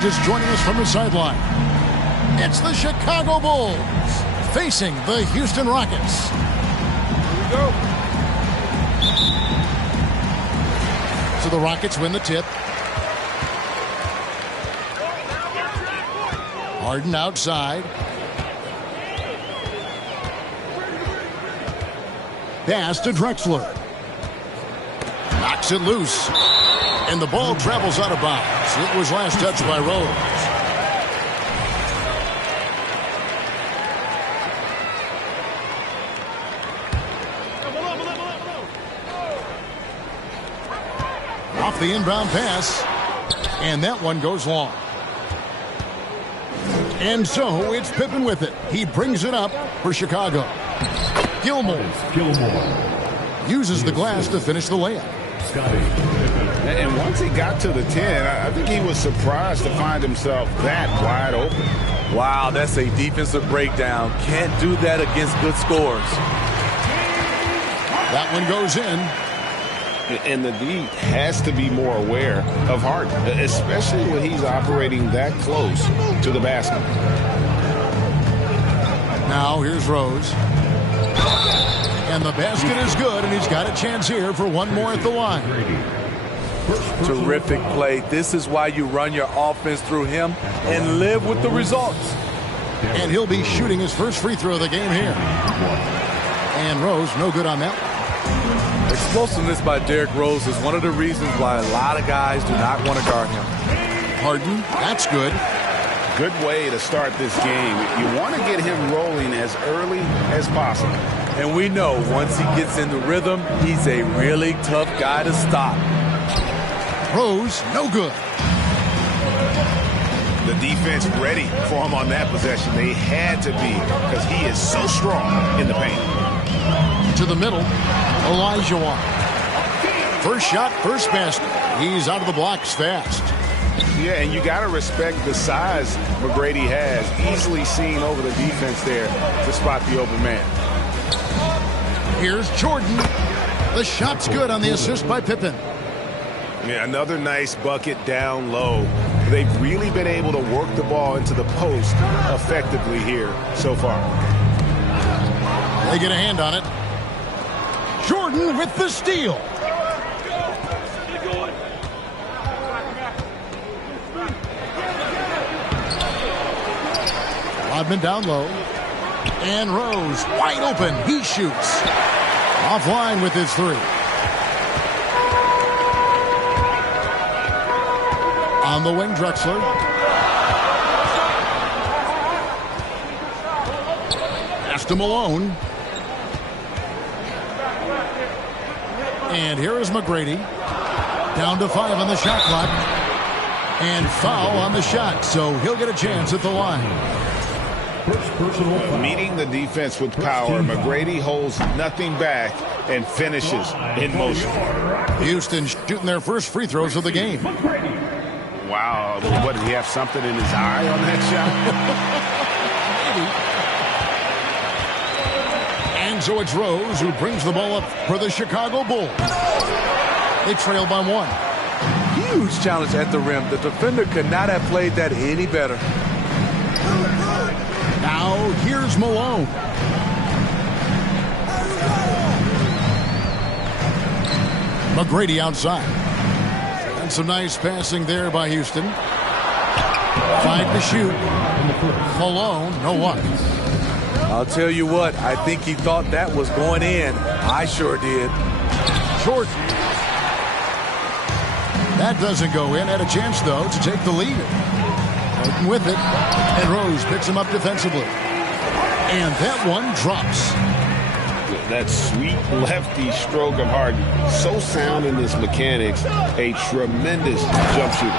Just joining us from the sideline. It's the Chicago Bulls facing the Houston Rockets. Here we go. So the Rockets win the tip. Harden outside. Pass to Drexler. Knocks it loose. And the ball travels out of bounds. It was last touched by Rose. Off the inbound pass. And that one goes long. And so it's Pippen with it. He brings it up for Chicago. Gilmore uses the glass to finish the layup. And once he got to the 10, I think he was surprised to find himself that wide open. Wow, that's a defensive breakdown. Can't do that against good scores. That one goes in. And the D has to be more aware of Harden, especially when he's operating that close to the basket. Now here's Rose. And the basket is good, and he's got a chance here for one more at the line. Terrific play. This is why you run your offense through him and live with the results. And he'll be shooting his first free throw of the game here. And Rose, no good on that one. Explosiveness by Derrick Rose is one of the reasons why a lot of guys do not want to guard him. Harden, that's good. Good way to start this game. You want to get him rolling as early as possible. And we know once he gets in the rhythm, he's a really tough guy to stop. Rose, no good. The defense ready for him on that possession. They had to be because he is so strong in the paint. To the middle, Oiiyw. First shot, first basket. He's out of the blocks fast. Yeah, and you got to respect the size McGrady has. Easily seen over the defense there to spot the open man. Here's Jordan. The shot's good on the assist by Pippen. Yeah, another nice bucket down low. They've really been able to work the ball into the post effectively here so far. They get a hand on it. Jordan with the steal. Rodman down low. And Rose wide open. He shoots. Offline with his three. On the wing, Drexler. Pass to Malone. And here is McGrady. Down to 5 on the shot clock. And foul on the shot, so he'll get a chance at the line. Meeting the defense with power, McGrady holds nothing back and finishes in motion. Houston shooting their first free throws of the game. Wow, what, did he have something in his eye on that shot? And so it's Rose who brings the ball up for the Chicago Bulls. They trail by 1. Huge challenge at the rim. The defender could not have played that any better. Now here's Malone. McGrady outside. And some nice passing there by Houston. 5 to shoot. Malone, no luck. I'll tell you what, I think he thought that was going in. I sure did. Jordan. That doesn't go in. Had a chance, though, to take the lead. Harden with it. And Rose picks him up defensively. And that one drops. That sweet lefty stroke of Harden. So sound in his mechanics. A tremendous jump shooter.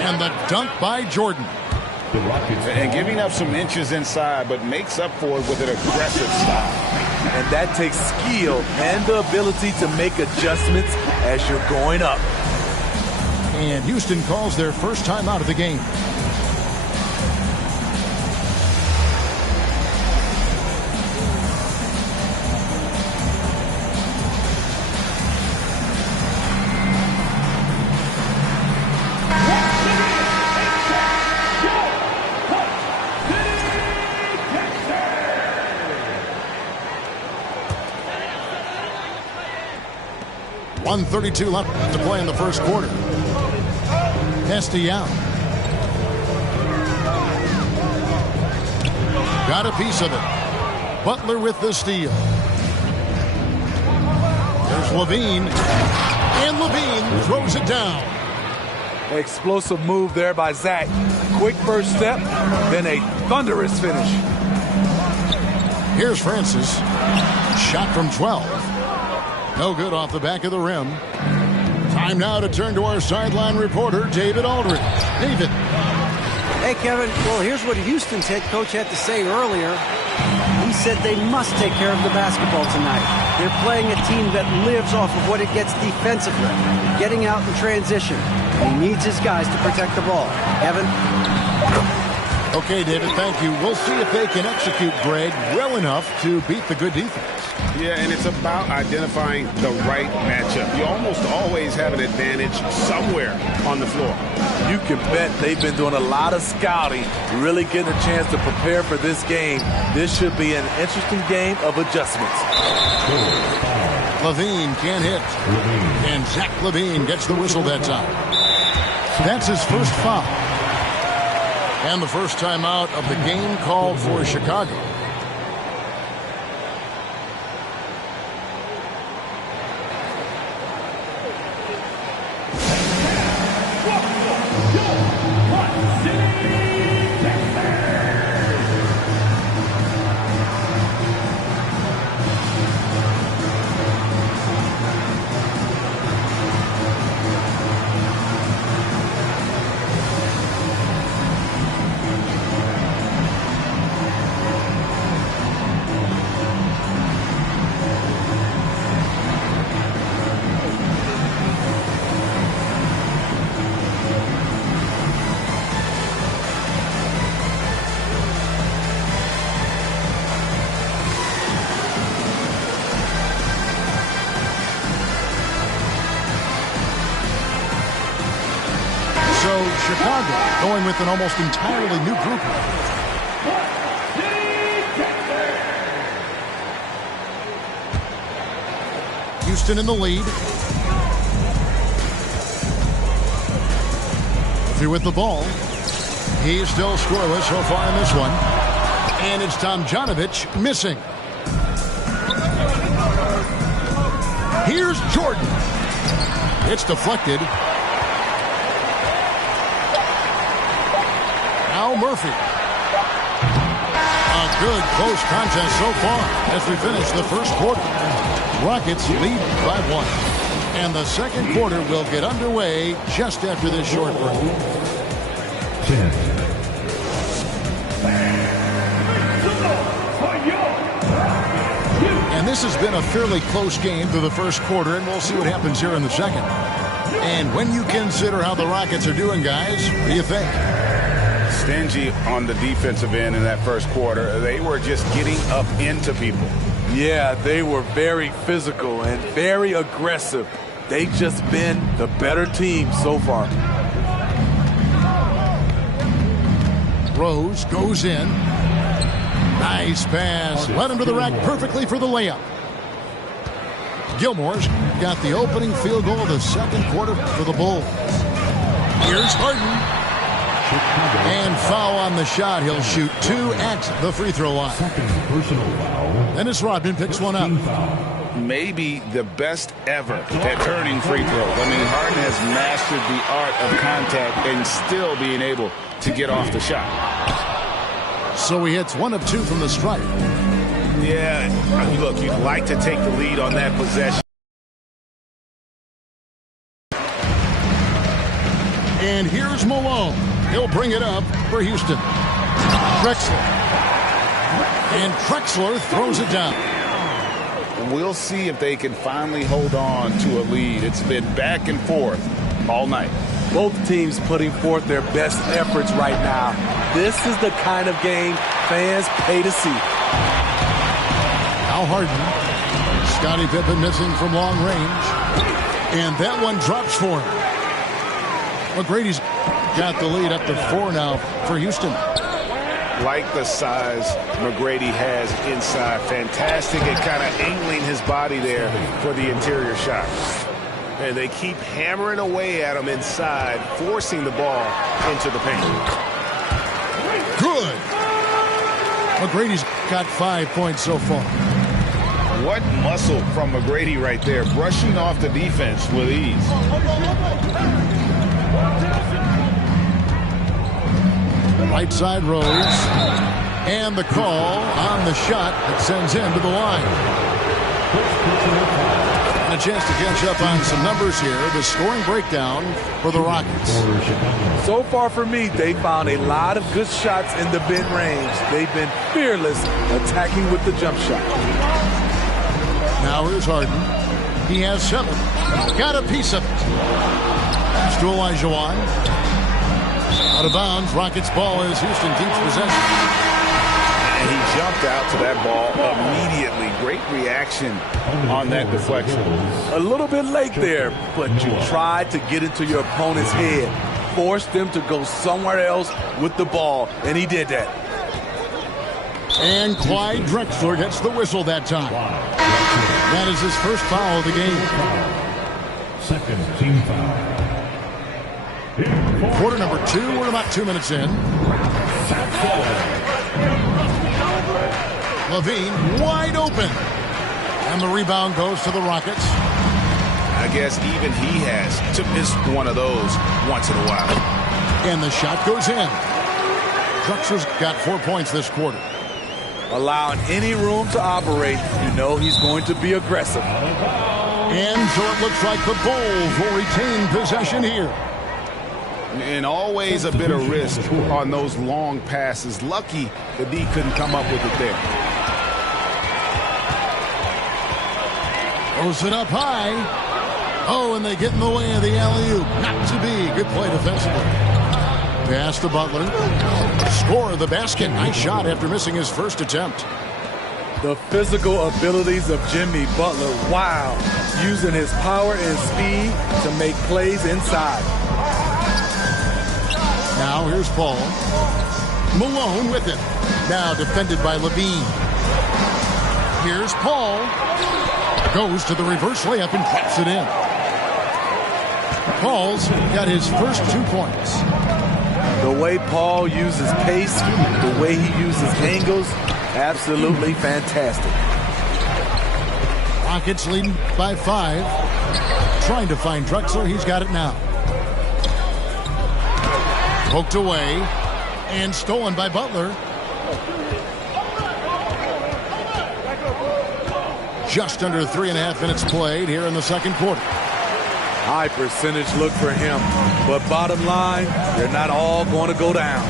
And the dunk by Jordan. And giving up some inches inside, but makes up for it with an aggressive style. And that takes skill and the ability to make adjustments as you're going up. And Houston calls their first time out of the game. 1:32 left to play in the first quarter. Castellano. Got a piece of it. Butler with the steal. There's Levine. And Levine throws it down. Explosive move there by Zach. Quick first step, then a thunderous finish. Here's Francis. Shot from 12. No good off the back of the rim. Time now to turn to our sideline reporter, David Aldridge. David. Hey, Kevin. Well, here's what Houston's head coach had to say earlier. He said they must take care of the basketball tonight. They're playing a team that lives off of what it gets defensively, getting out in transition. He needs his guys to protect the ball. Evan? Okay, David, thank you. We'll see if they can execute Greg well enough to beat the good defense. Yeah, and it's about identifying the right matchup. You almost always have an advantage somewhere on the floor. You can bet they've been doing a lot of scouting, really getting a chance to prepare for this game. This should be an interesting game of adjustments. Levine can't hit. And Zach Levine gets the whistle that time. That's his first foul. And the first timeout of the game called for Chicago. Chicago going with an almost entirely new group. Houston in the lead. Through with the ball. He's still scoreless so far in this one. And it's Tomjanovich missing. Here's Jordan. It's deflected. Now Murphy. A good close contest so far as we finish the first quarter. Rockets lead by 1. And the second quarter will get underway just after this short break. 10. And this has been a fairly close game through the first quarter, and we'll see what happens here in the second. And when you consider how the Rockets are doing, guys, what do you think? Stingy on the defensive end in that first quarter. They were just getting up into people. Yeah, they were very physical and very aggressive. They've just been the better team so far. Rose goes in. Nice pass. Led him to the rack perfectly for the layup. Gilmore's got the opening field goal of the second quarter for the Bulls. Here's Harden. And foul on the shot. He'll shoot 2 at the free throw line. Dennis Rodman picks one up. Maybe the best ever at turning free throws. I mean, Harden has mastered the art of contact and still being able to get off the shot. So he hits 1 of 2 from the stripe. Yeah, I mean, look, you'd like to take the lead on that possession. And here's Malone. He'll bring it up for Houston. Drexler. And Drexler throws it down. We'll see if they can finally hold on to a lead. It's been back and forth all night. Both teams putting forth their best efforts right now. This is the kind of game fans pay to see. Now Harden. Scottie Pippen missing from long range. And that one drops for him. McGrady's got the lead up to 4 now for Houston. Like the size McGrady has inside. Fantastic at kind of angling his body there for the interior shot. And they keep hammering away at him inside, forcing the ball into the paint. Good. McGrady's got 5 points so far. What muscle from McGrady right there, brushing off the defense with ease. Right side Rose. And the call on the shot that sends him to the line. And a chance to catch up on some numbers here. The scoring breakdown for the Rockets. So far for me, they found a lot of good shots in the mid-range. They've been fearless attacking with the jump shot. Now here's Harden. He has 7. Got a piece of it. Pass to Oiiyw. Out of bounds. Rockets ball as Houston keeps possession. And he jumped out to that ball immediately. Great reaction on that deflection. A little bit late there, but you tried to get into your opponent's head. Forced them to go somewhere else with the ball, and he did that. And Clyde Drexler gets the whistle that time. That is his first foul of the game. Second team foul. Quarter number 2. We're about 2 minutes in. Levine wide open. And the rebound goes to the Rockets. I guess even he has to miss one of those once in a while. And the shot goes in. Drexler's got 4 points this quarter. Allowing any room to operate, you know he's going to be aggressive. And so it looks like the Bulls will retain possession here. And always a bit of risk on those long passes. Lucky the D couldn't come up with it there. Throws it up high. Oh, and they get in the way of the alley-oop. Not to be. Good play defensively. Pass to Butler. Score the basket. Nice shot after missing his first attempt. The physical abilities of Jimmy Butler. Wow. Using his power and speed to make plays inside. Now here's Paul. Malone with it. Now defended by Levine. Here's Paul. Goes to the reverse layup and drops it in. Paul's got his first 2 points. The way Paul uses pace, the way he uses angles, absolutely fantastic. Rockets leading by 5. Trying to find Drexler. He's got it now. Poked away and stolen by Butler. Just under 3.5 minutes played here in the second quarter. High percentage look for him. But bottom line, they're not all going to go down.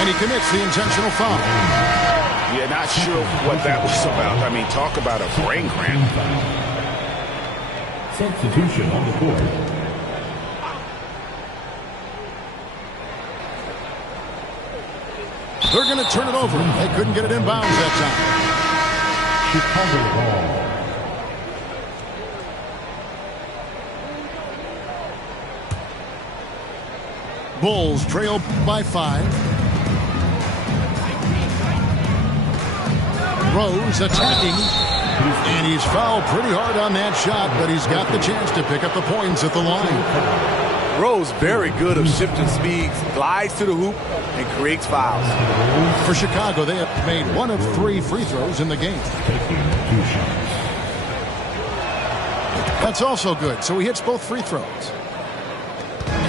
And he commits the intentional foul. Yeah, not sure what that was about. I mean, talk about a brain cramp. Substitution on the court. They're going to turn it over. They couldn't get it in bounds that time. Chicago ball. Bulls trail by 5. Rose attacking, and he's fouled pretty hard on that shot, but he's got the chance to pick up the points at the line. Rose very good of shifting speeds, glides to the hoop, and creates fouls. For Chicago, they have made 1 of 3 free throws in the game. That's also good, so he hits both free throws.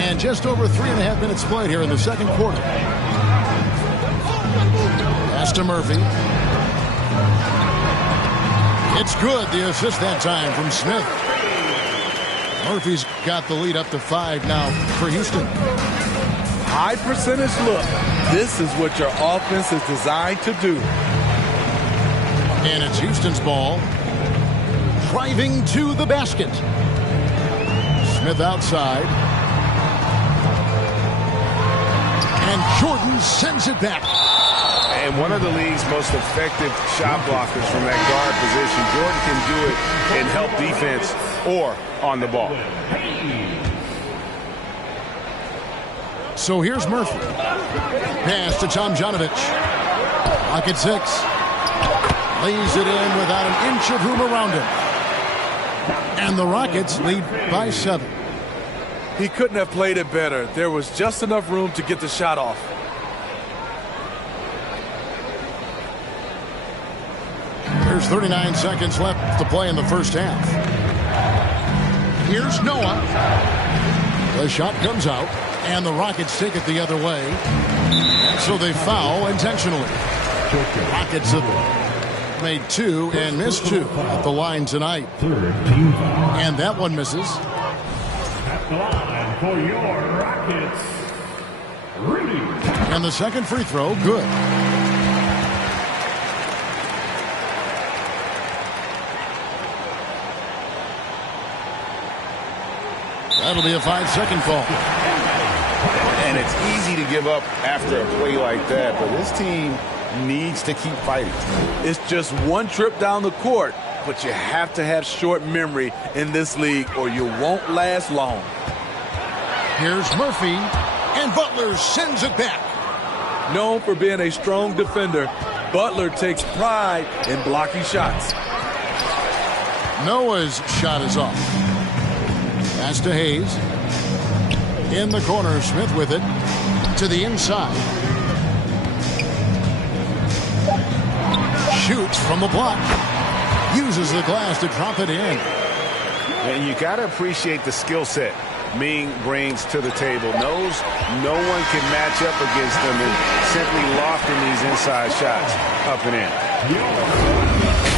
And just over 3.5 minutes played here in the second quarter. Pass to Murphy. It's good, the assist that time from Smith. Murphy's got the lead up to 5 now for Houston. High percentage look. This is what your offense is designed to do. And it's Houston's ball. Driving to the basket. Smith outside. And Jordan sends it back. And one of the league's most effective shot blockers from that guard position. Jordan can do it and help defense or on the ball. So here's Murphy. Pass to Tomjanovich. Pocket 6. Lays it in without an inch of room around him. And the Rockets lead by 7. He couldn't have played it better. There was just enough room to get the shot off. There's 39 seconds left to play in the first half. Here's Noah. The shot comes out, and the Rockets take it the other way. So they foul intentionally. Rockets have made 2 and missed 2 at the line tonight. And that one misses. At the line for your Rockets, Rudy. And the second free throw, good. That'll be a 5-second call. And it's easy to give up after a play like that, but this team needs to keep fighting. It's just one trip down the court, but you have to have short memory in this league or you won't last long. Here's Murphy, and Butler sends it back. Known for being a strong defender, Butler takes pride in blocking shots. Noah's shot is off. Pass to Hayes. In the corner, Smith with it. To the inside. Shoots from the block. Uses the glass to drop it in. And you got to appreciate the skill set Ming brings to the table. Knows no one can match up against him and simply lofting these inside shots up and in.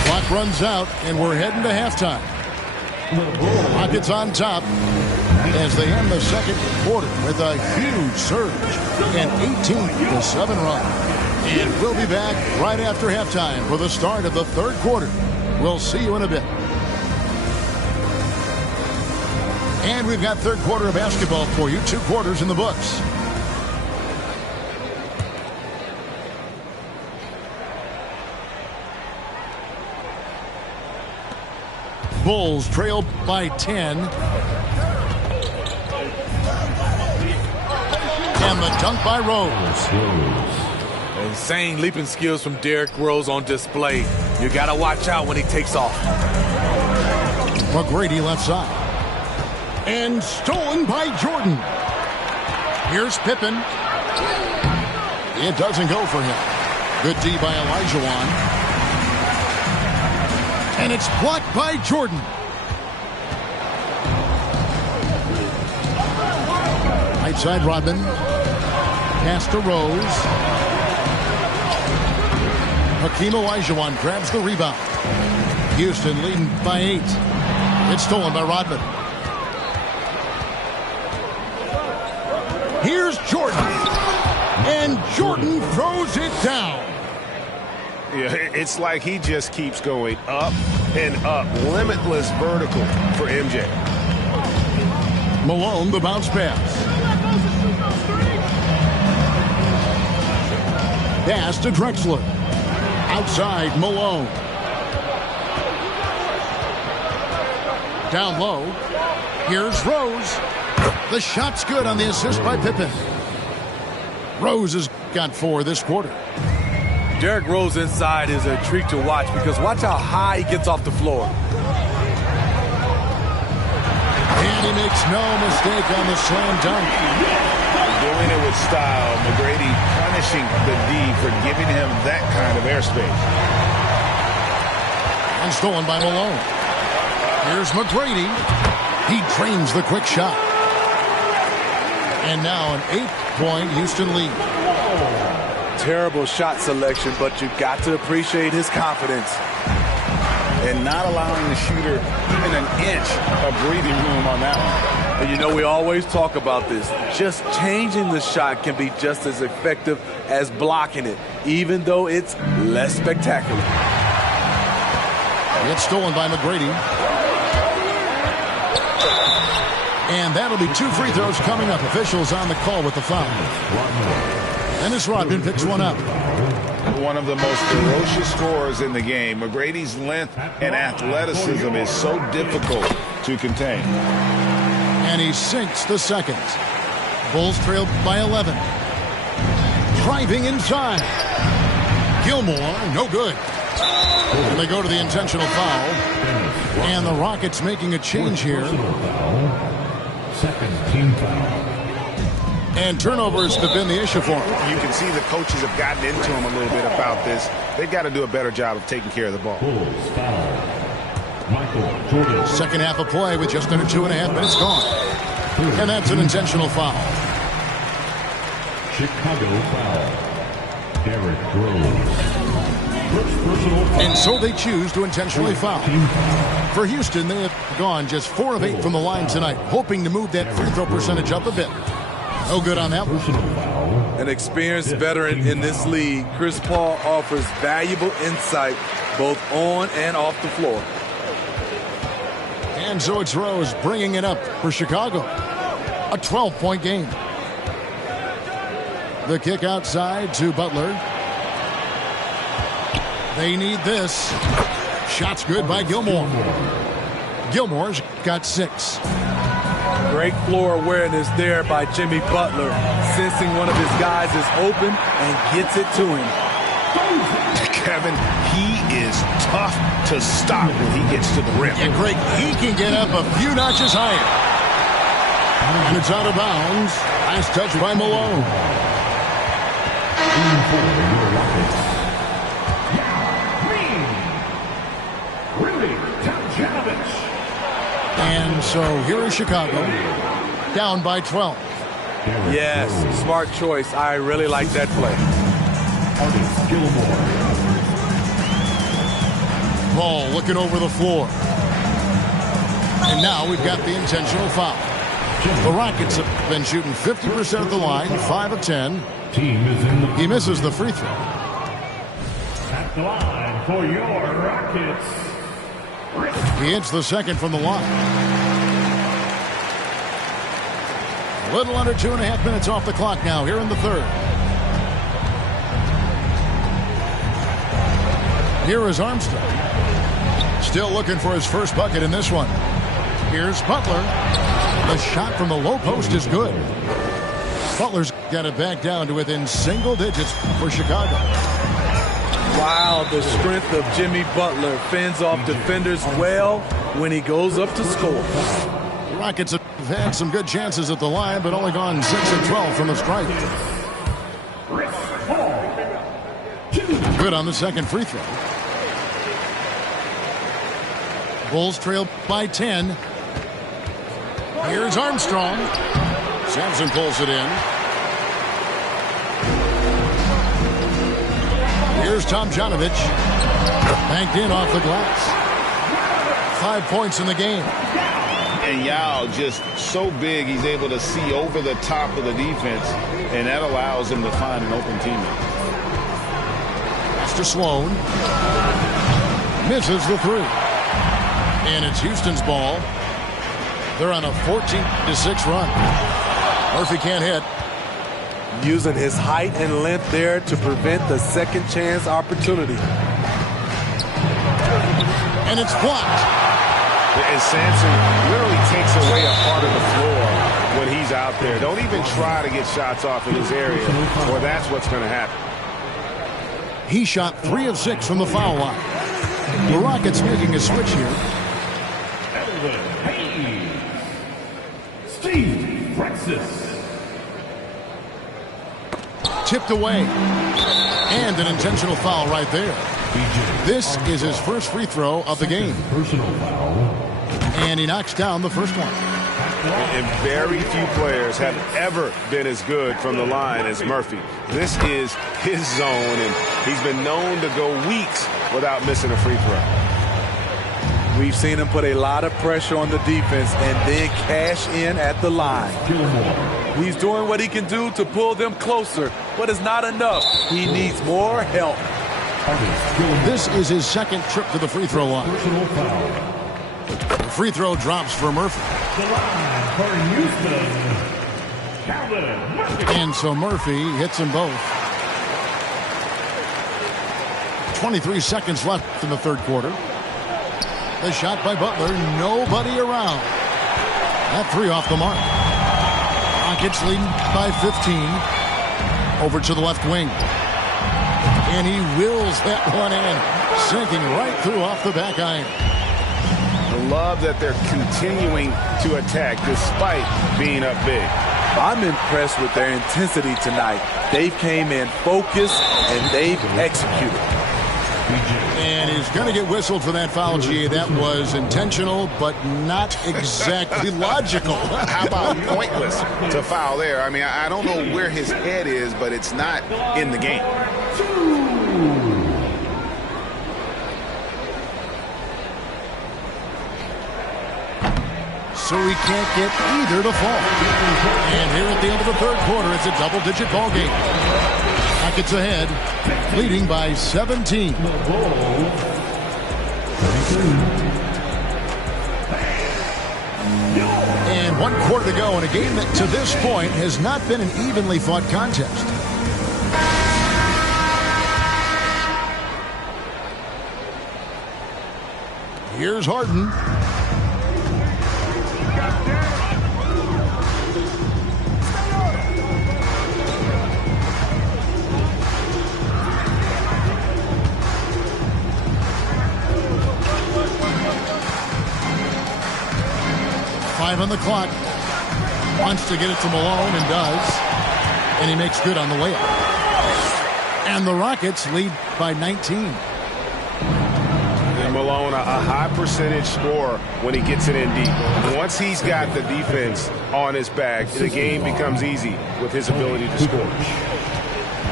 Clock runs out, and we're heading to halftime. Rockets on top as they end the second quarter with a huge surge, an 18-7 run. And we'll be back right after halftime for the start of the third quarter. We'll see you in a bit. And we've got third quarter of basketball for you. 2 quarters in the books. Bulls trail by 10. And the dunk by Rose. Insane leaping skills from Derrick Rose on display. You got to watch out when he takes off. McGrady left side. And stolen by Jordan. Here's Pippen. It doesn't go for him. Good D by Elijah. And it's blocked by Jordan. Right side, Rodman. Pass to Rose. Hakeem Olajuwon grabs the rebound. Houston leading by 8. It's stolen by Rodman. Here's Jordan. And Jordan throws it down. Yeah, it's like he just keeps going up and up. Limitless vertical for MJ. Malone, the bounce pass. Pass to Drexler. Outside, Malone. Down low. Here's Rose. The shot's good on the assist by Pippen. Rose has got 4 this quarter. Derrick Rose inside is a treat to watch because watch how high he gets off the floor. And he makes no mistake on the slam dunk. Doing it with style. McGrady punishing the D for giving him that kind of airspace. And stolen by Malone. Here's McGrady. He drains the quick shot. And now an 8-point Houston lead. Terrible shot selection, but you got to appreciate his confidence. And not allowing the shooter even an inch of breathing room on that one. And you know, we always talk about this. Just changing the shot can be just as effective as blocking it, even though it's less spectacular. It's stolen by McGrady. And that'll be 2 free throws coming up. Officials on the call with the foul. Dennis Rodman picks one up. One of the most ferocious scorers in the game. McGrady's length and athleticism is so difficult to contain. And he sinks the second. Bulls trail by 11. Driving inside. Gilmore, no good. And they go to the intentional foul. And the Rockets making a change here. Second team foul. And turnovers have been the issue for him. You can see the coaches have gotten into him a little bit about this. They've got to do a better job of taking care of the ball. Bulls foul. Michael Jordan. Second half of play with just under 2.5 minutes gone. And that's an intentional foul. Chicago foul. Derrick Rose. First personal foul. And so they choose to intentionally foul. For Houston, they have gone just 4 of 8 from the line tonight, hoping to move that free throw percentage up a bit. No good on that one. An experienced veteran in this league, Chris Paul offers valuable insight both on and off the floor. And so it's Rose bringing it up for Chicago. A 12-point game. The kick outside to Butler. They need this. Shot's good by Gilmore. Gilmore's got 6. Great floor awareness there by Jimmy Butler, sensing one of his guys is open and gets it to him. Kevin, he is tough to stop when he gets to the rim. Yeah, Greg, he can get up a few notches higher. And it's out of bounds. Last touch by Malone. And so here is Chicago, down by 12. Yes, smart choice. I really like that play. Ball looking over the floor. And now we've got the intentional foul. The Rockets have been shooting 50% of the line, 5 of 10. He misses the free throw. At the line for your Rockets. He hits the second from the line. A little under 2.5 minutes off the clock now here in the third. Here is Armstrong. Still looking for his first bucket in this one. Here's Butler. The shot from the low post is good. Butler's got it back down to within single digits for Chicago. Wow, the strength of Jimmy Butler fends off defenders well when he goes up to score. The Rockets have had some good chances at the line, but only gone 6 of 12 from the stripe. Good on the second free throw. Bulls trail by 10. Here's Armstrong. Sampson pulls it in. Here's Tomjanovich. Banked in off the glass. 5 points in the game. And Yao just so big, he's able to see over the top of the defense, and that allows him to find an open teammate. Pass to Sloan. Misses the 3. And it's Houston's ball. They're on a 14-6 run. Murphy can't hit. Using his height and length there to prevent the second chance opportunity. And it's blocked. And Sampson literally takes away a part of the floor when he's out there. Don't even try to get shots off in his area, or that's what's going to happen. He shot 3 of 6 from the foul line. The Rockets making a switch here. Steve Francis. Tipped away. And an intentional foul right there. This is his first free throw of the game. And he knocks down the first one. And very few players have ever been as good from the line as Murphy. This is his zone, and he's been known to go weeks without missing a free throw. We've seen him put a lot of pressure on the defense and then cash in at the line. He's doing what he can do to pull them closer, but it's not enough. He needs more help. This is his second trip to the free throw line. The free throw drops for Murphy. And so Murphy hits them both. 23 seconds left in the third quarter. The shot by Butler, nobody around. That three off the mark. Rockets leading by 15. Over to the left wing. And he wills that one in, sinking right through off the back iron. I love that they're continuing to attack despite being up big. I'm impressed with their intensity tonight. They've came in focused and they've executed. And he's going to get whistled for that foul, G. That was intentional, but not exactly logical. How about pointless to foul there? I mean, I don't know where his head is, but it's not in the game. So he can't get either to fall. And here at the end of the third quarter, it's a double-digit ball game. Rockets ahead, leading by 17. And 1 quarter to go in a game that to this point has not been an evenly fought contest. Here's Harden. 5 on the clock. Wants to get it to Malone and does. And he makes good on the layup. And the Rockets lead by 19. And Malone, a high percentage scorer when he gets it in deep. Once he's got the defense on his back, the game becomes easy with his ability to score.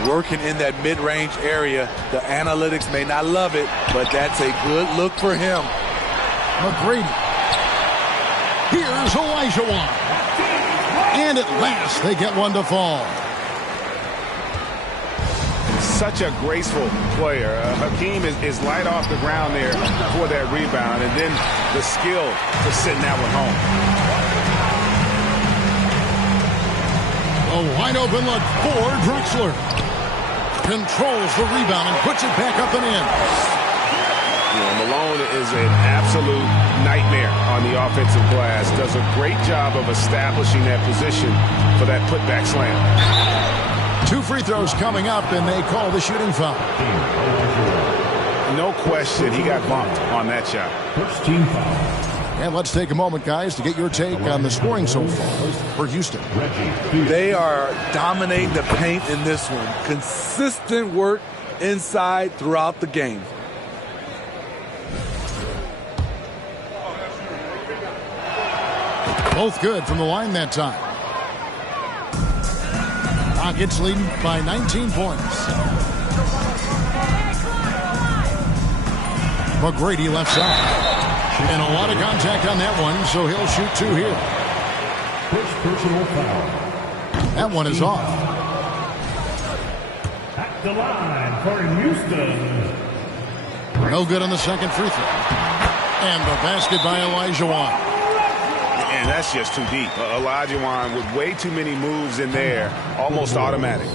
Working in that mid-range area, the analytics may not love it, but that's a good look for him. McGrady. Here's Oiiyw. And at last, they get one to fall. Such a graceful player. Hakeem is light off the ground there for that rebound, and then the skill to send that one home. A wide open look for Drexler. Controls the rebound and puts it back up and in. Malone is an absolute nightmare on the offensive glass. Does a great job of establishing that position for that putback slam. 2 free throws coming up, and they call the shooting foul. No question, he got bumped on that shot. First team foul. And let's take a moment, guys, to get your take on the scoring so far for Houston. They are dominating the paint in this one. Consistent work inside throughout the game. Both good from the line that time. Rockets leading by 19 points. McGrady left side. And a lot of contact on that one, so he'll shoot 2 here. First personal foul. That one is off. At the line for Houston. No good on the second free throw. And the basket by Oiiyw. And that's just too deep. Olajuwon with way too many moves in there, almost automatic.